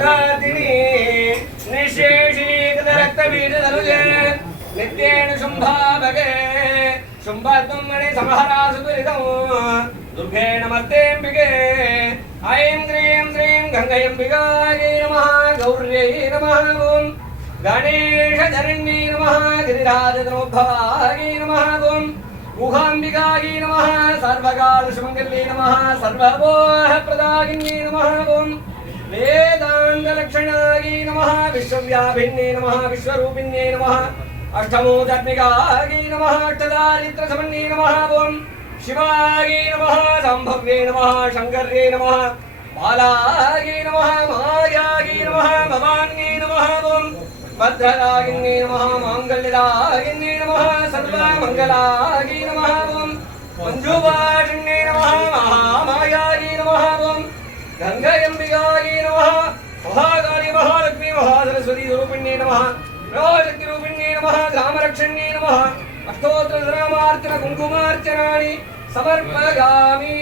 मंदार्दिनी निशेषीकृत रक्तबीजधनुजे नित्येन शुम्भाभगे शुम्भत्वमणि संहरासुदुरितं दुर्गेण मर्तेऽम्बिके ऐं क्रीं श्रीं गङ्गयम्बिकायै नमः गौर्यै नमः ॐ गणेशधरण्यै नमः गिरिराजतनोद्भवायै नमः ॐ गुहाम्बिकायै नमः सर्वकालसुमङ्गल्यै नमः सर्वभोगप्रदायिन्यै नमः ॐ वेदान्तलक्षणायै नमः विश्वव्यापिन्यै नमः विश्वरूपिण्यै नमः अष्टमोदत्मिकायै नमः अष्टदारिद्र्यसमन्यै नमः ॐ शिवायै नमः शाम्भव्यै नमः शङ्कर्यै नमः बालायै नमः मायायै नमः भवान्यै नमः ॐ भद्रदायिन्यै नमः माङ्गल्यदायिन्यै नमः सर्वमङ्गलायै नमः ॐ मञ्जुभाषिण्यै नमः महामायायै नमः ॐ गङ्गायम्बिकायै नमः महाकाली महालक्ष्मी महासरस्वती रूपिण्यै नमः राजक्तिरूपिण्यै नमः ग्रामरक्षण्यै नमः अष्टोत्तरनामार्चन कुङ्कुमार्चनानि समर्पयामि।